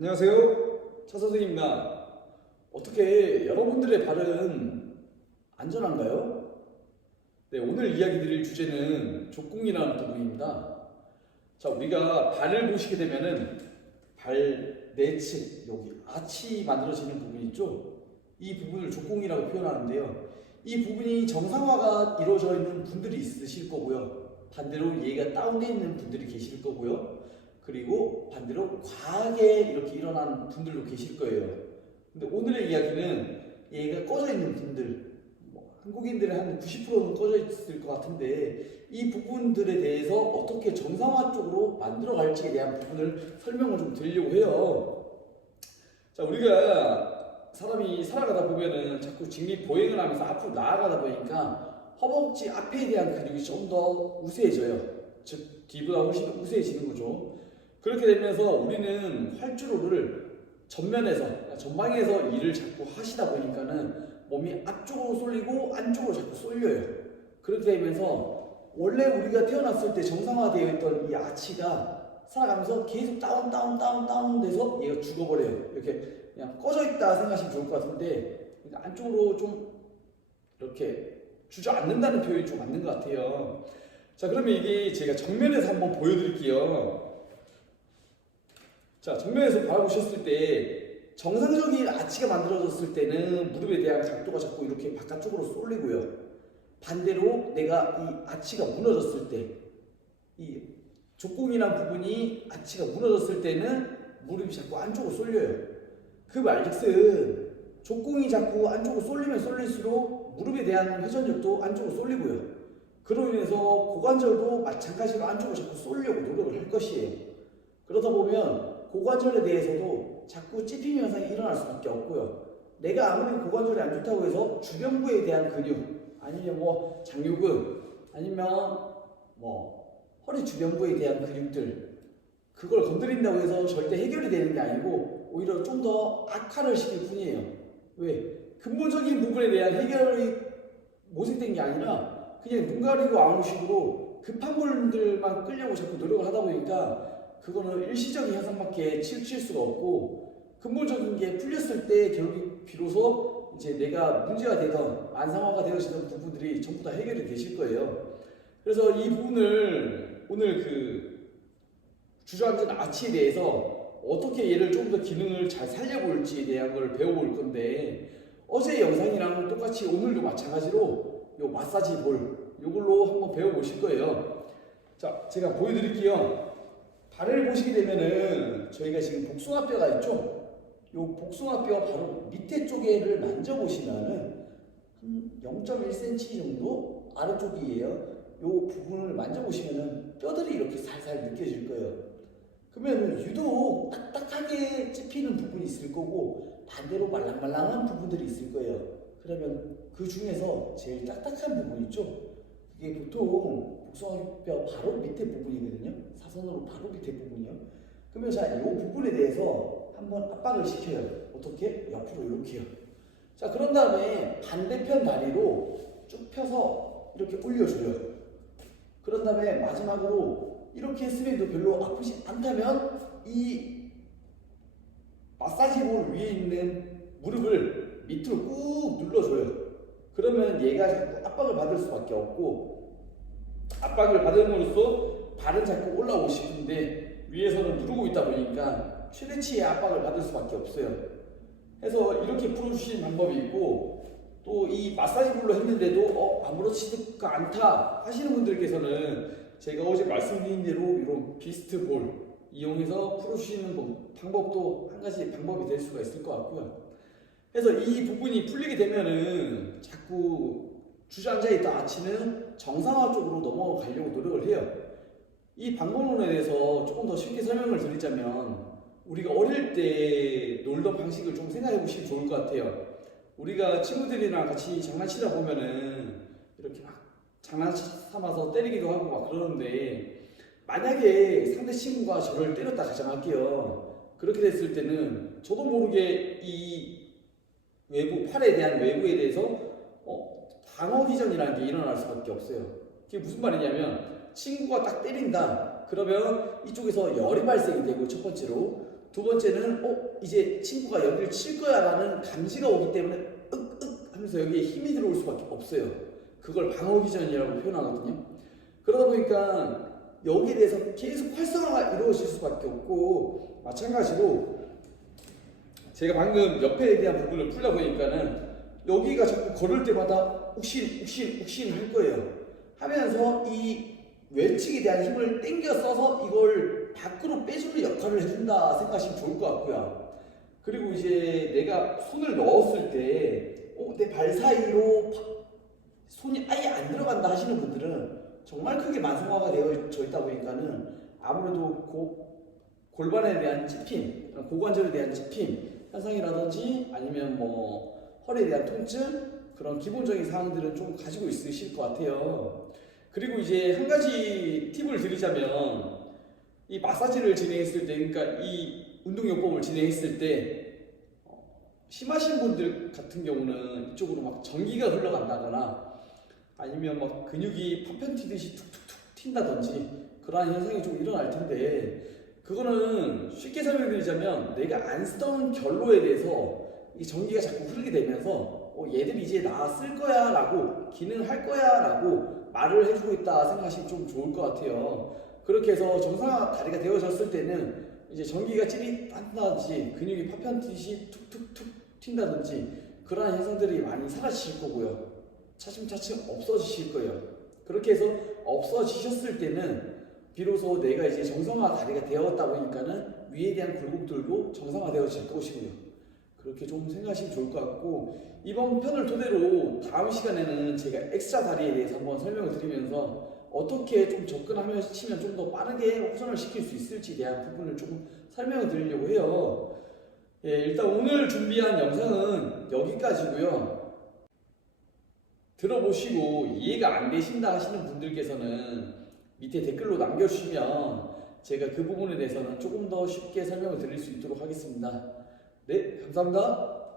안녕하세요. 차 선생입니다. 어떻게 여러분들의 발은 안전한가요? 네, 오늘 이야기 드릴 주제는 족궁이라는 부분입니다. 자, 우리가 발을 보시게 되면은 발 내측, 여기 아치 만들어지는 부분 있죠? 이 부분을 족궁이라고 표현하는데요. 이 부분이 정상화가 이루어져 있는 분들이 있으실 거고요. 반대로 얘가 다운되어 있는 분들이 계실 거고요. 그리고 반대로 과하게 이렇게 일어나는 분들도 계실 거예요. 근데 오늘의 이야기는 얘가 꺼져 있는 분들, 한국인들의 한 90%는 꺼져 있을 것 같은데 이 부분들에 대해서 어떻게 정상화 쪽으로 만들어 갈지에 대한 부분을 설명을 좀 드리려고 해요. 자, 우리가 사람이 살아가다 보면은 자꾸 직립보행을 하면서 앞으로 나아가다 보니까 허벅지 앞에 대한 근육이 좀 더 우세해져요. 즉 뒤보다 훨씬 더 우세해지는 거죠. 그렇게 되면서 우리는 활주로를 전방에서 일을 자꾸 하시다 보니까는 몸이 앞쪽으로 쏠리고 안쪽으로 자꾸 쏠려요. 그렇게 되면서 원래 우리가 태어났을 때 정상화되어 있던 이 아치가 살아가면서 계속 다운 돼서 얘가 죽어버려요. 이렇게 그냥 꺼져 있다 생각하시면 좋을 것 같은데 안쪽으로 좀 이렇게 주저앉는다는 표현이 좀 맞는 것 같아요. 자, 그러면 이게 제가 정면에서 한번 보여드릴게요. 자, 정면에서 바라보셨을 때 정상적인 아치가 만들어졌을 때는 무릎에 대한 각도가 자꾸 이렇게 바깥쪽으로 쏠리고요. 반대로 내가 이 아치가 무너졌을 때, 이 족궁이란 부분이 아치가 무너졌을 때는 무릎이 자꾸 안쪽으로 쏠려요. 그 말즉슨 족궁이 자꾸 안쪽으로 쏠리면 쏠릴수록 무릎에 대한 회전력도 안쪽으로 쏠리고요. 그로 인해서 고관절도 마찬가지로 안쪽으로 자꾸 쏠려고 노력을 할 것이에요. 그러다 보면 고관절에 대해서도 자꾸 찝힘 현상이 일어날 수밖에 없고요. 내가 아무리 고관절이 안 좋다고 해서 주변부에 대한 근육, 아니면 장요근, 아니면 허리 주변부에 대한 근육들, 그걸 건드린다고 해서 절대 해결이 되는 게 아니고 오히려 좀 더 악화를 시킬 뿐이에요. 왜? 근본적인 부분에 대한 해결이 모색된 게 아니라 그냥 눈 가리고 아무 식으로 급한 분들만 끌려고 자꾸 노력을 하다 보니까 그거는 일시적인 현상밖에 치우칠 수가 없고 근본적인 게 풀렸을 때 결국 비로소 이제 내가 문제가 되던 만성화가 되어지던 부분들이 전부 다 해결이 되실 거예요. 그래서 이 부분을 오늘 주저앉은 아치에 대해서 어떻게 얘를 좀 더 기능을 잘 살려볼지에 대한 걸 배워볼 건데 어제 영상이랑 똑같이 오늘도 마찬가지로 요 마사지 볼 요걸로 한번 배워보실 거예요. 자, 제가 보여드릴게요. 발을 보시게 되면은 저희가 지금 복숭아뼈가 있죠? 요 복숭아뼈 바로 밑에 쪽에를 만져보시면은 한 0.1cm 정도 아래쪽이에요. 요 부분을 만져보시면은 뼈들이 이렇게 살살 느껴질 거예요. 그러면 유독 딱딱하게 찝히는 부분이 있을 거고 반대로 말랑말랑한 부분들이 있을 거예요. 그러면 그 중에서 제일 딱딱한 부분 있죠? 그게 보통 복숭아뼈 바로 밑에 부분이거든요. 사선으로 바로 밑에 부분이요. 그러면 자, 이 부분에 대해서 한번 압박을 시켜요. 어떻게? 옆으로 이렇게요. 자, 그런 다음에 반대편 다리로 쭉 펴서 이렇게 올려줘요. 그런 다음에 마지막으로 이렇게 했음에도 별로 아프지 않다면 이 마사지 볼 위에 있는 무릎을 밑으로 꾹 눌러줘요. 그러면 얘가 자꾸 압박을 받을 수밖에 없고 압박을 받음으로써 발은 자꾸 올라오고 싶은데 위에서는 누르고 있다 보니까 최대치의 압박을 받을 수밖에 없어요. 해서 이렇게 풀어주시는 방법이 있고 또 이 마사지 볼로 했는데도 아무렇지가 않다 하시는 분들께서는 제가 어제 말씀드린 대로 이런 비스트 볼 이용해서 풀어주시는 방법도 한 가지 방법이 될 수가 있을 것 같고요. 그래서 이 부분이 풀리게 되면은 자꾸 주저앉아 있던 아치는 정상화 쪽으로 넘어가려고 노력을 해요. 이 방법론에 대해서 조금 더 쉽게 설명을 드리자면 우리가 어릴 때 놀던 방식을 좀 생각해 보시면 좋을 것 같아요. 우리가 친구들이랑 같이 장난치다 보면은 이렇게 막 장난 삼아서 때리기도 하고 막 그러는데 만약에 상대 친구가 저를 때렸다 가정할게요. 그렇게 됐을 때는 저도 모르게 이 팔에 대한 외부에 대해서 방어 기전이라는 게 일어날 수밖에 없어요. 그게 무슨 말이냐면 친구가 딱 때린다. 그러면 이쪽에서 열이 발생이 되고 첫 번째로 두 번째는 이제 친구가 여기를 칠 거야 라는 감지가 오기 때문에 윽윽 하면서 여기에 힘이 들어올 수밖에 없어요. 그걸 방어기전이라고 표현하거든요. 그러다 보니까 여기에 대해서 계속 활성화가 이루어질 수밖에 없고, 마찬가지로 제가 방금 옆에 대한 부분을 풀다 보니까는 여기가 자꾸 걸을 때마다 욱신 할 거예요. 하면서 이 외측에 대한 힘을 땡겨 써서 이걸 밖으로 빼주는 역할을 해준다 생각하시면 좋을 것 같고요. 그리고 이제 내가 손을 넣었을 때 내 발 사이로 손이 아예 안 들어간다 하시는 분들은 정말 크게 만성화가 되어져 있다 보니까는 아무래도 골반에 대한 찝힘, 고관절에 대한 찝힘 현상이라든지 아니면 뭐 허리에 대한 통증, 그런 기본적인 사항들은 좀 가지고 있으실 것 같아요. 그리고 이제 한 가지 팁을 드리자면, 이 마사지를 진행했을 때, 그러니까 이 운동요법을 진행했을 때 심하신 분들 같은 경우는 이쪽으로 막 전기가 흘러간다거나 아니면 막 근육이 파편 튀듯이 툭툭툭 튄다든지 그러한 현상이 좀 일어날 텐데, 그거는 쉽게 설명드리자면 내가 안 쓰던 결로에 대해서 이 전기가 자꾸 흐르게 되면서 얘들이 이제 나 쓸 거야 라고, 기능할 거야 라고 말을 해주고 있다 생각하시면 좀 좋을 것 같아요. 그렇게 해서 정상화 다리가 되어졌을 때는 이제 전기가 찌릿한다든지 근육이 파편 튀듯이 툭툭툭 튄다든지 그러한 현상들이 많이 사라지실 거고요. 차츰차츰 없어지실 거예요. 그렇게 해서 없어지셨을 때는 비로소 내가 이제 정상화 다리가 되었다 보니까는 위에 대한 굴곡들도 정상화되어질 것이고요. 그렇게 좀 생각하시면 좋을 것 같고, 이번 편을 토대로 다음 시간에는 제가 엑스트라 다리에 대해서 한번 설명을 드리면서 어떻게 좀 접근하면 치면 좀 더 빠르게 호전을 시킬 수 있을지에 대한 부분을 조금 설명을 드리려고 해요. 일단 오늘 준비한 영상은 여기까지고요. 들어보시고 이해가 안 되신다 하시는 분들께서는 밑에 댓글로 남겨주시면 제가 그 부분에 대해서는 조금 더 쉽게 설명을 드릴 수 있도록 하겠습니다. 네, 감사합니다.